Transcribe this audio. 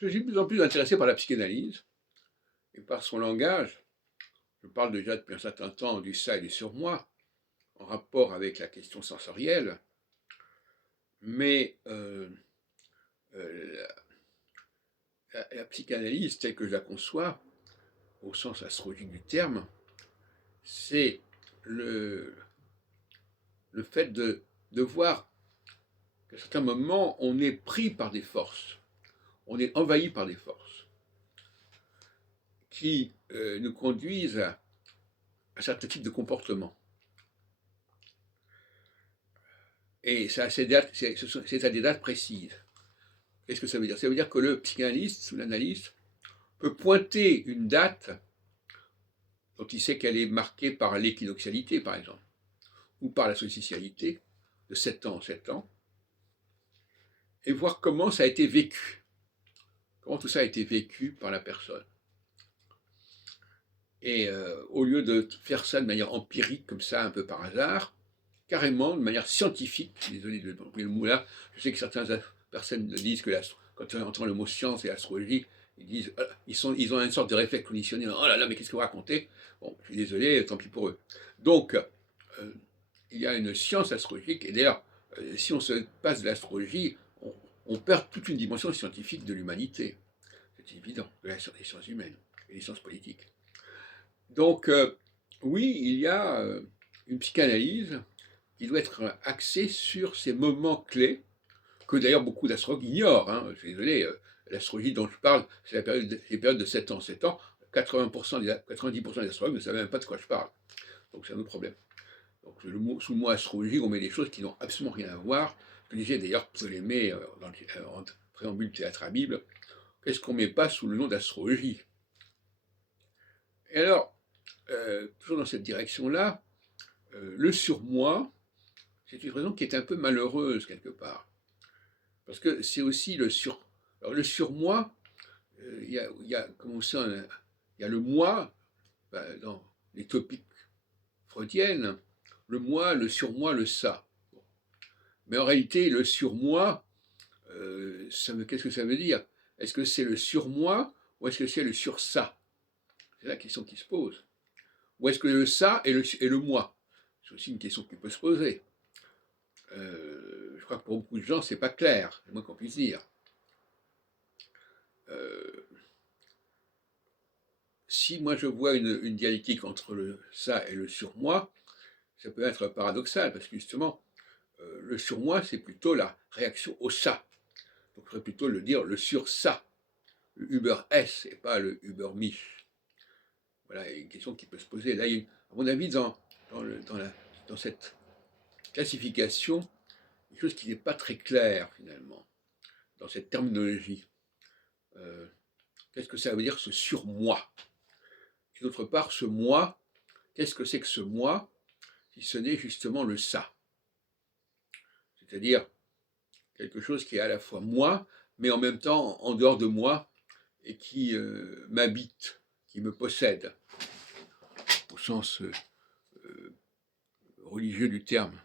Je suis de plus en plus intéressé par la psychanalyse et par son langage. Je parle déjà depuis un certain temps du ça et du surmoi, en rapport avec la question sensorielle, mais la, la psychanalyse telle que je la conçois, au sens astrologique du terme, c'est le, le fait de voir qu'à certains moments, on est pris par des forces, on est envahi par des forces qui nous conduisent à un certain type de comportement. Et c'est à des dates précises. Qu'est-ce que ça veut dire? Ça veut dire que le psychanalyste ou l'analyste peut pointer une date dont il sait qu'elle est marquée par l'équinoxialité, par exemple, ou par la solsticialité, de 7 ans en 7 ans, et voir comment ça a été vécu, comment tout ça a été vécu par la personne. Et au lieu de faire ça de manière empirique, comme ça, un peu par hasard, carrément, de manière scientifique, je suis désolé de prendre le mot là, je sais que certaines personnes disent que quand on entend le mot science et astrologie, ils disent, ils ont une sorte de réflexe conditionnel, oh là là, mais qu'est-ce que vous racontez? Bon, je suis désolé, tant pis pour eux. Donc, il y a une science astrologique, et d'ailleurs, si on se passe de l'astrologie, on perd toute une dimension scientifique de l'humanité. C'est évident, des sciences humaines et des sciences politiques. Donc, oui, il y a une psychanalyse qui doit être axée sur ces moments clés, que d'ailleurs beaucoup d'astrologues ignorent. Hein. Je suis désolé, l'astrologie dont je parle, c'est les périodes de 7 ans. 7 ans, 90% des astrologues ne savent même pas de quoi je parle. Donc c'est un autre problème. Donc sous le mot astrologie, on met des choses qui n'ont absolument rien à voir. Je disais d'ailleurs Ptolémée en préambule Théâtre à Bible, qu'est-ce qu'on ne met pas sous le nom d'astrologie? Et alors, toujours dans cette direction-là, le surmoi, c'est une raison qui est un peu malheureuse quelque part. Parce que c'est aussi le sur. Alors le surmoi, comment ça, il y a le moi, dans les topiques freudiennes, le moi, le surmoi, le ça. Bon. Mais en réalité, le surmoi, qu'est-ce que ça veut dire? Est-ce que c'est le surmoi ou est-ce que c'est le sur ça? C'est la question qui se pose. Ou est-ce que le ça est le moi? C'est aussi une question qui peut se poser. Je crois que pour beaucoup de gens, c'est pas clair, c'est moins qu'on puisse dire. Euh, si moi je vois une dialectique entre le ça et le surmoi, ça peut être paradoxal, parce que justement, le surmoi, c'est plutôt la réaction au ça. Donc je pourrais plutôt le dire le sur ça, le Uber S, et pas le Uber mich. Voilà, il y a une question qui peut se poser. Là, à mon avis, dans cette classification, quelque chose qui n'est pas très clair finalement, dans cette terminologie. Euh, Qu'est-ce que ça veut dire ce surmoi? Et d'autre part, ce moi, qu'est-ce que c'est que ce moi, si ce n'est justement le ça? C'est-à-dire quelque chose qui est à la fois moi, mais en même temps en dehors de moi, et qui m'habite, qui me possède, au sens religieux du terme.